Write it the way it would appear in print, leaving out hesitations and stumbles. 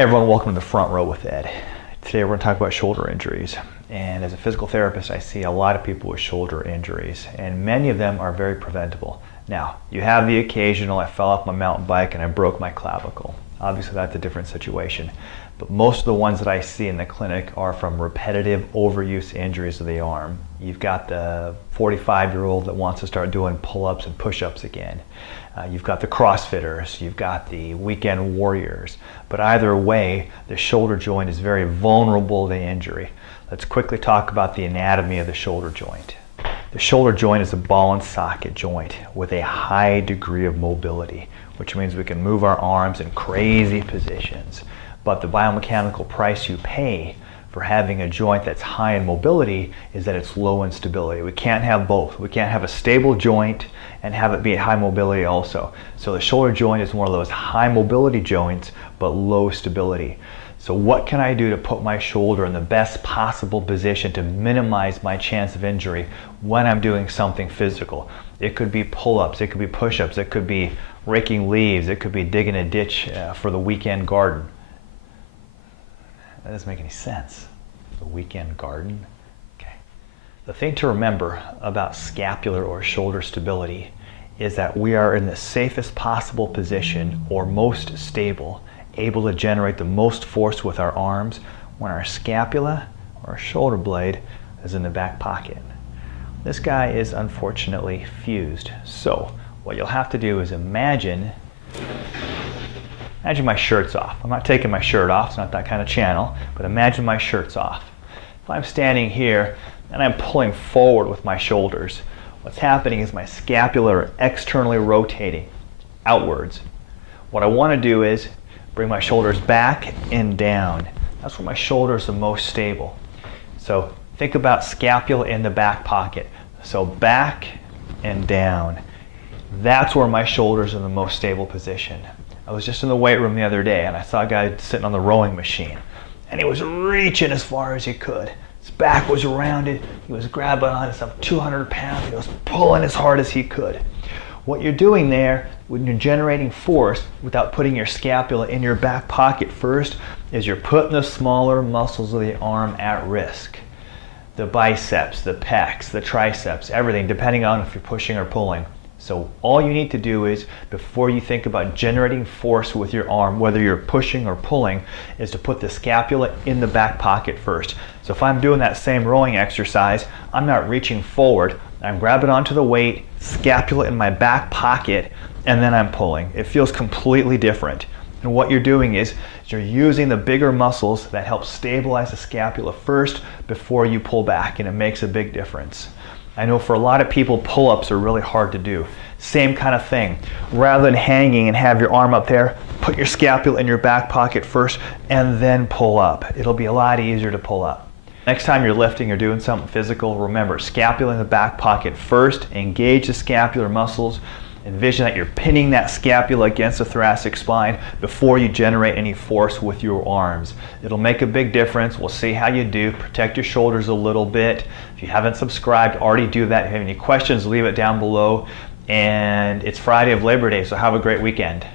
Hey everyone, welcome to the front row with Ed. Today we're going to talk about shoulder injuries. And as a physical therapist, I see a lot of people with shoulder injuries, and many of them are very preventable. Now, you have the occasional, I fell off my mountain bike and I broke my clavicle. Obviously that's a different situation. But most of the ones that I see in the clinic are from repetitive overuse injuries of the arm. You've got the 45-year-old that wants to start doing pull-ups and push-ups again. You've got the CrossFitters, you've got the weekend warriors. But either way, the shoulder joint is very vulnerable to injury. Let's quickly talk about the anatomy of the shoulder joint. The shoulder joint is a ball and socket joint with a high degree of mobility, which means we can move our arms in crazy positions. But the biomechanical price you pay for having a joint that's high in mobility is that it's low in stability. We can't have both. We can't have a stable joint and have it be at high mobility also. So the shoulder joint is one of those high mobility joints but low stability. So what can I do to put my shoulder in the best possible position to minimize my chance of injury when I'm doing something physical? It could be pull-ups, it could be push-ups, it could be raking leaves, it could be digging a ditch for the weekend garden. That doesn't make any sense. The weekend garden? Okay. The thing to remember about scapular or shoulder stability is that we are in the safest possible position or most stable, able to generate the most force with our arms when our scapula or shoulder blade is in the back pocket. This guy is unfortunately fused. So what you'll have to do is imagine my shirt's off. I'm not taking my shirt off, it's not that kind of channel, but imagine my shirt's off. If I'm standing here and I'm pulling forward with my shoulders, what's happening is my scapula are externally rotating outwards. What I want to do is bring my shoulders back and down. That's where my shoulders are most stable. So think about scapula in the back pocket. So back and down. That's where my shoulders are in the most stable position. I was just in the weight room the other day and I saw a guy sitting on the rowing machine and he was reaching as far as he could. His back was rounded, he was grabbing on some 200 pounds, he was pulling as hard as he could. What you're doing there when you're generating force without putting your scapula in your back pocket first is you're putting the smaller muscles of the arm at risk. The biceps, the pecs, the triceps, everything, depending on if you're pushing or pulling. So all you need to do is, before you think about generating force with your arm, whether you're pushing or pulling, is to put the scapula in the back pocket first. So if I'm doing that same rowing exercise, I'm not reaching forward, I'm grabbing onto the weight, scapula in my back pocket, and then I'm pulling. It feels completely different. And what you're doing is you're using the bigger muscles that help stabilize the scapula first before you pull back, and it makes a big difference. I know for a lot of people, pull-ups are really hard to do. Same kind of thing. Rather than hanging and have your arm up there, put your scapula in your back pocket first and then pull up. It'll be a lot easier to pull up. Next time you're lifting or doing something physical, remember, scapula in the back pocket first, engage the scapular muscles, envision that you're pinning that scapula against the thoracic spine before you generate any force with your arms. It'll make a big difference. We'll see how you do. Protect your shoulders a little bit. If you haven't subscribed, already do that. If you have any questions, leave it down below. And it's Friday of Labor Day, so have a great weekend.